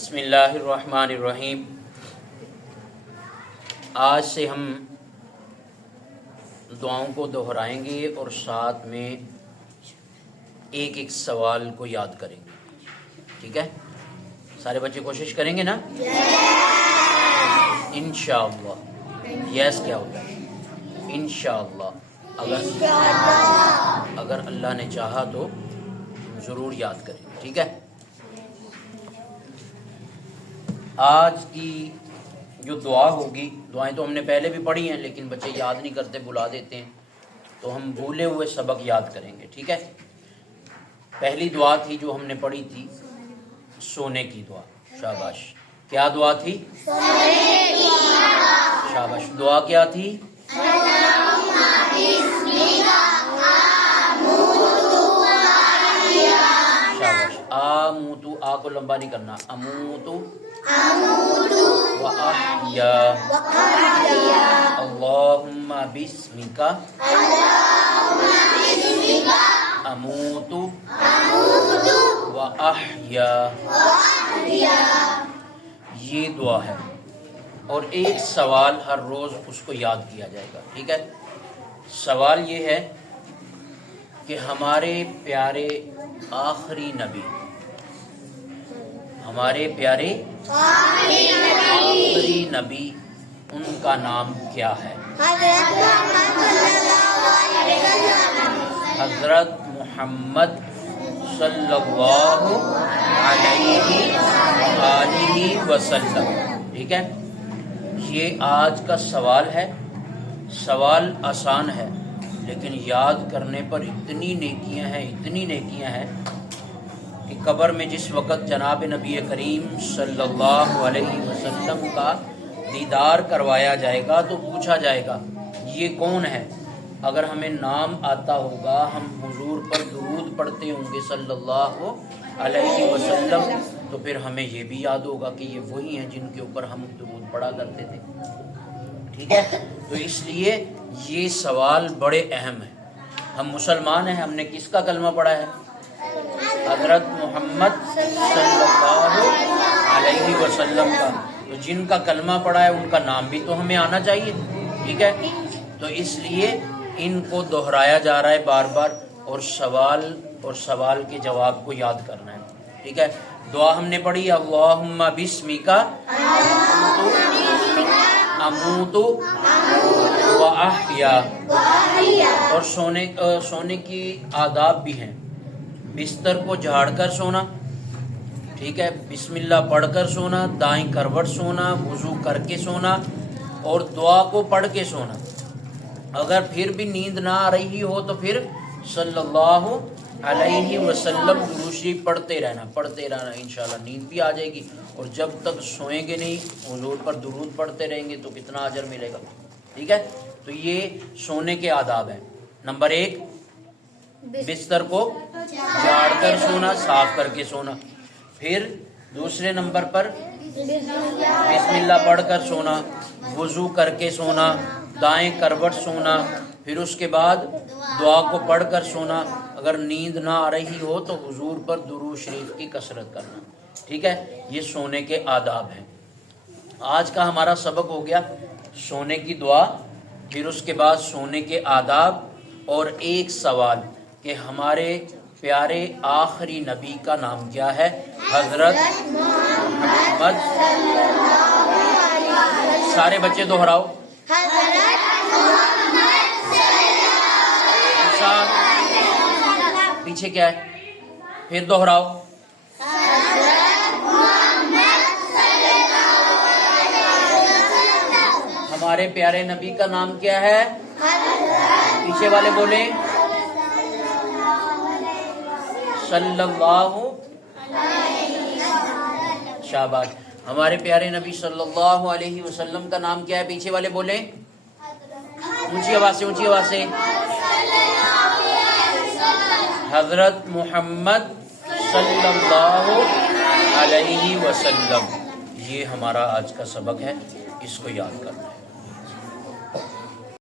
بسم اللہ الرحمن الرحیم۔ آج سے ہم دعاؤں کو دہرائیں گے اور ساتھ میں ایک ایک سوال کو یاد کریں گے، ٹھیک ہے؟ سارے بچے کوشش کریں گے نا؟ انشاءاللہ۔ یس کیا ہوتا ہے؟ انشاءاللہ۔ اگر اللہ نے چاہا تو ضرور یاد کریں گے، ٹھیک ہے؟ آج کی جو دعا ہوگی، دعائیں تو ہم نے پہلے بھی پڑھی ہیں لیکن بچے یاد نہیں کرتے، بلا دیتے ہیں، تو ہم بھولے ہوئے سبق یاد کریں گے، ٹھیک ہے؟ پہلی دعا تھی جو ہم نے پڑھی تھی، سونے کی دعا۔ شاباش۔ کیا دعا تھی؟ شاباش۔ دعا کیا تھی؟ شاباش۔ آموتو، آ کو لمبا نہیں کرنا، اموتو و احیا اللہم بسمک اموتو و احیا، یہ دعا ہے، اور ایک سوال ہر روز اس کو یاد کیا جائے گا، ٹھیک ہے؟ سوال یہ ہے کہ ہمارے پیارے آخری نبی، ہمارے پیارے آخری نبی، ان کا نام کیا ہے؟ حضرت محمد صلی اللہ علیہ وآلہ وسلم، ٹھیک ہے؟ یہ آج کا سوال ہے۔ سوال آسان ہے لیکن یاد کرنے پر اتنی نیکیاں ہیں کہ قبر میں جس وقت جناب نبی کریم صلی اللہ علیہ وسلم کا دیدار کروایا جائے گا تو پوچھا جائے گا یہ کون ہے؟ اگر ہمیں نام آتا ہوگا، ہم حضور پر درود پڑھتے ہوں گے صلی اللہ علیہ وسلم، تو پھر ہمیں یہ بھی یاد ہوگا کہ یہ وہی ہیں جن کے اوپر ہم درود پڑھا کرتے تھے، ٹھیک ہے؟ تو اس لیے یہ سوال بڑے اہم ہیں۔ ہم مسلمان ہیں، ہم نے کس کا کلمہ پڑھا ہے؟ حضرت محمد صلی اللہ علیہ وسلم کا۔ تو جن کا کلمہ پڑھا ہے ان کا نام بھی تو ہمیں آنا چاہیے، ٹھیک ہے؟ تو اس لیے ان کو دہرایا جا رہا ہے بار بار، اور سوال کے جواب کو یاد کرنا ہے، ٹھیک ہے؟ دعا ہم نے پڑھی، اللہم بسمک اموتو و احیا، اور سونے کی آداب بھی ہیں۔ بستر کو جھاڑ کر سونا، ٹھیک ہے؟ بسم اللہ پڑھ کر سونا، دائیں کروٹ سونا، وضو کر کے سونا، اور دعا کو پڑھ کے سونا۔ اگر پھر بھی نیند نہ آ رہی ہو تو پھر صلی اللہ علیہ وسلم درود شریف پڑھتے رہنا انشاءاللہ نیند بھی آ جائے گی، اور جب تک سوئیں گے نہیں حضور پر درود پڑھتے رہیں گے تو کتنا اجر ملے گا، ٹھیک ہے؟ تو یہ سونے کے آداب ہیں۔ نمبر 1، بستر کو جھاڑ کر سونا، صاف کر کے سونا۔ پھر دوسرے نمبر پر بسم اللہ پڑھ کر سونا، وضو کر کے سونا، دائیں کروٹ سونا، پھر اس کے بعد دعا کو پڑھ کر سونا۔ اگر نیند نہ آ رہی ہو تو حضور پر درود شریف کی کثرت کرنا، ٹھیک ہے؟ یہ سونے کے آداب ہیں۔ آج کا ہمارا سبق ہو گیا سونے کی دعا، پھر اس کے بعد سونے کے آداب، اور ایک سوال کہ ہمارے پیارے آخری نبی کا نام کیا ہے؟ حضرت محمد۔ سارے بچے دہراؤ، پیچھے کیا ہے؟ پھر دہراؤ۔ ہمارے پیارے نبی کا نام کیا ہے؟ پیچھے والے بولیں صلی اللہ۔ شاباش۔ ہمارے پیارے نبی صلی اللہ علیہ وسلم کا نام کیا ہے؟ پیچھے والے بولیں اونچی آواز سے، حضرت محمد صلی اللہ علیہ وسلم۔ یہ ہمارا آج کا سبق ہے، اس کو یاد کرنا ہے۔